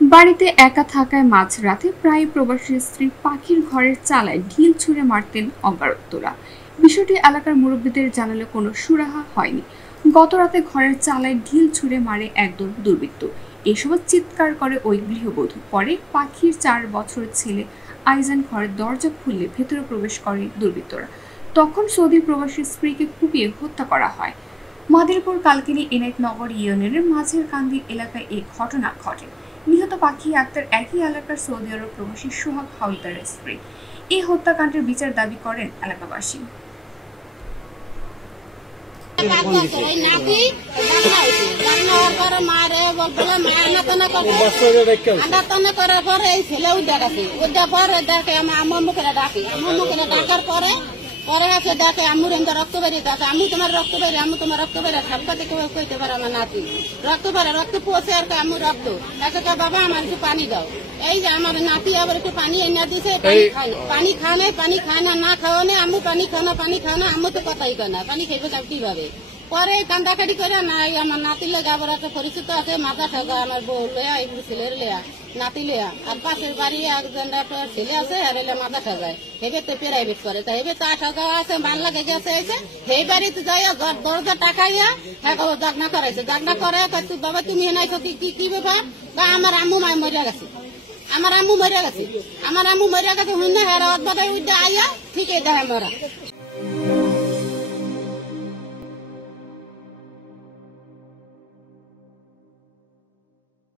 বাড়িতে একা থাকায় মাঝরাতে প্রায় প্রবাসী স্ত্রী পাখির ঘরের চালায় ঢিল ছুঁড়ে মারতেন অজ্ঞাতরা। বিষয়টি এলাকার মুরব্বীদের জানালে কোনো সুরাহা হয়নি। গতরাতে ঘরের চালায় ঢিল ছুঁড়ে মারে একদল দুর্বৃত্ত। এ সময় চিৎকার করে ওই গৃহবধূ। পরে পাখির ৪ বছরের ছেলে আইজান ঘরের দরজা খুললে ভেতরে প্রবেশ করে দুর্বৃত্তরা। তখন সৌদি প্রবাসী স্ত্রীকে কুপিয়ে হত্যা করা হয়। মাদারীপুর কালকিনি এনায়েতনগর ইউনিয়নের মাঝের কান্দি এলাকায় এই ঘটনা ঘটে। নিহত পাখি আক্তার একই এলাকার সৌদি আরব প্রবাসী সোহাগ হাওলাদারের স্ত্রী। এই হত্যাকাণ্ডের বিচার দাবি করেন এলাকাবাসী। পরে আছে দেখে আম্মুর এমন রক্ত বেরিয়ে দেখে আম্মু তোমার রক্ত বেরিয়ে আম্মু তোমার রক্ত বেরিয়ে সবকাতে কেউ কইতে পারে আমার নাতি রক্ত বেড়ে রক্ত পৌঁছে আর আম্মু রক্ত একে বাবা আমার একটু পানি দাও। এই যে আমার নাতি আবার একটু পানি এনে দিছে পানি খায় না না খাওয়া নেই আম্মু পানি খাও না আম্মু তো কথাই কয় না পানি খাইবে কিভাবে। পরে কান্দাকাটি করে না আমার নাতির লেগে আবার একটা পরিচিত আছে মাথা ঠেকা আমার বউ লেয়া এগুলো ছেলের লেয়া নাতি লেয়া আর পাশের বাড়ি একজন ছেলে আছে হেরেলে মাথা ঠেকায় হেবে তো প্রাইভেট করে তাই হেবে তা ঠেকা আছে মান লাগে গেছে এসে সেই বাড়িতে যাইয়া দরজা টাকাইয়া হ্যাঁ জাগনা করাইছে জাগনা করে বাবা তুমি এনাইছো কি ব্যাপার বা আমার আম্মু মায় মরিয়া গেছে আমার আম্মু মরিয়া গেছে হুইনা হেরা অদ্বারে উঠে আইয়া ঠিকই দেয় মরা।